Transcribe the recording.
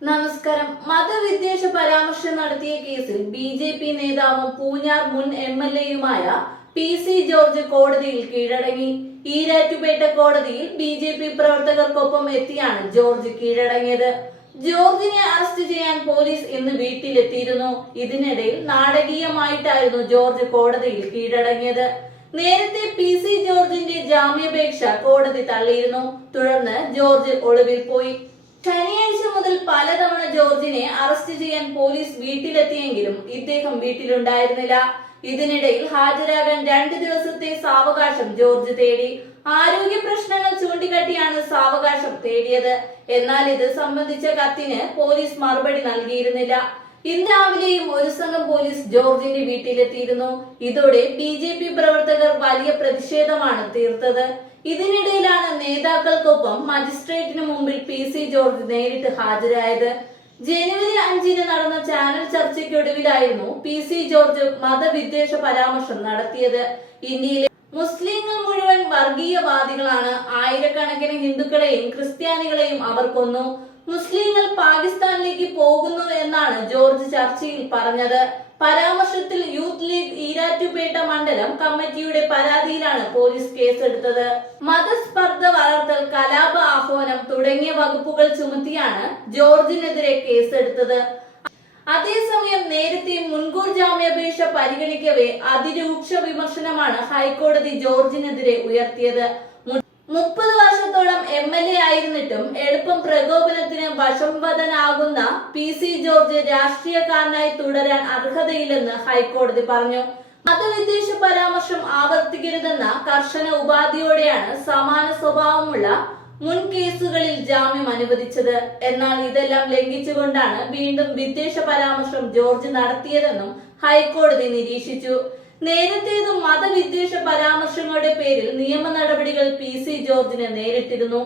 നമസ്കാരം. മതവിദ്വേഷ പരാമർശം നടത്തിയ കേസിൽ ബി.ജെ.പി. നേതാവും പൂഞ്ഞാർ മുൻ എം.എൽ.എയുമായ പി.സി. ജോർജ് കോടതിയിൽ കീഴടങ്ങി. ഈരാറ്റുപേട്ട കോടതിയിൽ ബി.ജെ.പി. പ്രവർത്തകർക്കൊപ്പം എത്തിയാണ് ജോർജ് കീഴടങ്ങിയത്. ജോർജിനെ അറസ്റ്റ് ചെയ്യാൻ പോലീസ് ഇന്ന് വീട്ടിലെത്തിയിരുന്നു. ഇതിനിടയിൽ നാടകീയമായിട്ടായിരുന്നു ജോർജ് കോടതിയിൽ കീഴടങ്ങിയത്. നേരത്തെ പി.സി. ജോർജിന്റെ ജാമ്യാപേക്ഷ കോടതി തള്ളിയിരുന്നു. തുടർന്ന് ജോർജ് ഒളിവിൽ പോയി. ശനിയാഴ്ച മുതൽ പലതവണ ജോർജിനെ അറസ്റ്റ് ചെയ്യാൻ പോലീസ് വീട്ടിലെത്തിയെങ്കിലും ഇദ്ദേഹം വീട്ടിലുണ്ടായിരുന്നില്ല. ഇതിനിടയിൽ ഹാജരാകാൻ 2 ദിവസത്തെ സാവകാശം ജോർജ് തേടി. ആരോഗ്യ പ്രശ്നങ്ങൾ ചൂണ്ടിക്കാട്ടിയാണ് സാവകാശം തേടിയത്. എന്നാൽ ഇത് സംബന്ധിച്ച കത്തിന് പോലീസ് മറുപടി നൽകിയിരുന്നില്ല. ഇന്ന് രാവിലെയും ഒരു സംഘം പോലീസ് ജോർജിന്റെ വീട്ടിലെത്തിയിരുന്നു. ഇതോടെ ബി.ജെ.പി. പ്രവർത്തകർ വലിയ പ്രതിഷേധമാണ് തീർത്തത്. ഇതിനിടയിലാണ് നേതാക്കൾക്കൊപ്പം മജിസ്ട്രേറ്റിന് മുമ്പിൽ പി.സി. ജോർജ് നേരിട്ട് ഹാജരായത്. ജനുവരി 5-ന് നടന്ന ചാനൽ ചർച്ചയ്ക്കൊടുവിലായിരുന്നു പി.സി. ജോർജ് മതവിദ്വേഷ പരാമർശം നടത്തിയത്. ഇന്ത്യയിലെ മുസ്ലിങ്ങൾ മുഴുവൻ വർഗീയവാദികളാണ്. ആയിരക്കണക്കിന് ഹിന്ദുക്കളെയും ക്രിസ്ത്യാനികളെയും അവർ കൊന്നു. മുസ്ലിങ്ങൾ പാകിസ്ഥാനിലേക്ക് പോകുന്നു എന്നാണ് ജോർജ് ചർച്ചയിൽ പറഞ്ഞത്. പരാമർശത്തിൽ യൂത്ത് ലീഗ് ഈരാറ്റുപേട്ട മണ്ഡലം കമ്മിറ്റിയുടെ പരാതിയിലാണ് പോലീസ് കേസെടുത്തത്. മതസ്പർദ്ധ വളർത്തൽ, കലാപ ആഹ്വാനം തുടങ്ങിയ വകുപ്പുകൾ ചുമത്തിയാണ് ജോർജിനെതിരെ കേസെടുത്തത്. അതേസമയം നേരത്തെ മുൻകൂർ ജാമ്യാപേക്ഷ പരിഗണിക്കവേ അതിരൂക്ഷ വിമർശനമാണ് ഹൈക്കോടതി ജോർജിനെതിരെ ഉയർത്തിയത്. 30 വർഷത്തോളം എം.എൽ.എ. ആയിരുന്നിട്ടും എളുപ്പം പ്രകോപനത്തിന് വശംവദനാകുന്ന പി.സി. ജോർജ് രാഷ്ട്രീയക്കാരനായി തുടരാൻ അർഹതയില്ലെന്ന് ഹൈക്കോടതി പറഞ്ഞു. മതവിദ്വേഷ പരാമർശം ആവർത്തിക്കരുതെന്ന കർശന ഉപാധിയോടെയാണ് സമാന സ്വഭാവമുള്ള മുൻ കേസുകളിൽ ജാമ്യം അനുവദിച്ചത്. എന്നാൽ ഇതെല്ലാം ലംഘിച്ചുകൊണ്ടാണ് വീണ്ടും വിദ്വേഷ പരാമർശം ജോർജ് നടത്തിയതെന്നും ഹൈക്കോടതി നിരീക്ഷിച്ചു. നേരത്തേതും മതവിദ്വേഷ പരാമർശങ്ങളുടെ പേരിൽ നിയമ നടപടികൾ പി.സി. ജോർജിന് നേരിട്ടിരുന്നു.